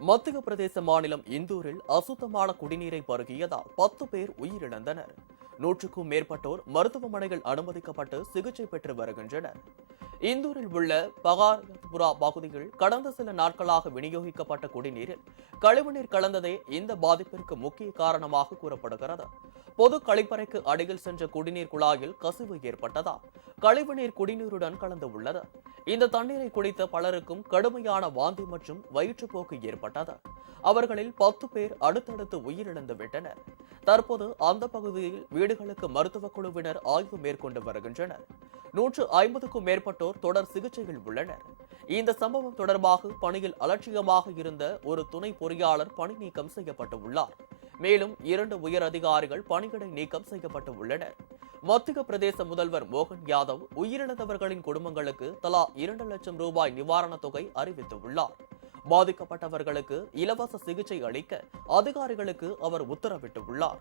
மத்திய பிரதேச மாநிலம் இந்தூரில் அசுத்தமான குடிநீரை பருகியதால் பத்து பேர் உயிரிழந்தனர். நூற்றுக்கும் மேற்பட்டோர் மருத்துவமனைகள் அனுமதிக்கப்பட்டு சிகிச்சை பெற்று வருகின்றனர். இந்தூரில் உள்ள பகார் பகாரத்புரா பகுதியில் கடந்த சில நாட்களாக விநியோகிக்கப்பட்ட குடிநீரில் கழிவுநீர் கலந்ததே இந்த பாதிப்பிற்கு முக்கிய காரணமாக கூறப்படுகிறது. பொது கழிப்பறைக்கு அடியில் சென்ற குடிநீர் குழாயில் கசிவு ஏற்பட்டதால் கழிவுநீர் குடிநீருடன் கலந்து உள்ளது. இந்த தண்ணீரை குடித்த பலருக்கும் கடுமையான வாந்தி மற்றும் வயிற்றுப்போக்கு ஏற்பட்டது. அவர்களில் பத்து பேர் அடுத்தடுத்து உயிரிழந்து விட்டனர் தற்போது அந்த பகுதியில் வீடுகளுக்கு மருத்துவக் குழுவினர் ஆய்வு மேற்கொண்டு வருகின்றனர். நூற்று ஐம்பதுக்கும் மேற்பட்டோர் தொடர் சிகிச்சையில் உள்ளனர். இந்த சம்பவம் தொடர்பாக பணியில் அலட்சியமாக இருந்த ஒரு துணை பொறியாளர் பணி நீக்கம் செய்யப்பட்டு உள்ளார் மேலும் இரண்டு உயர் அதிகாரிகள் பணியிடை நீக்கம் செய்யப்பட்டு உள்ளனர் மத்திய பிரதேச முதல்வர் மோகன் யாதவ் உயிரிழந்தவர்களின் குடும்பங்களுக்கு தலா இரண்டு லட்சம் ரூபாய் நிவாரணத் தொகை அறிவித்துள்ளார். பாதிக்கப்பட்டவர்களுக்கு இலவச சிகிச்சை அளிக்க அதிகாரிகளுக்கு அவர் உத்தரவிட்டுள்ளார்.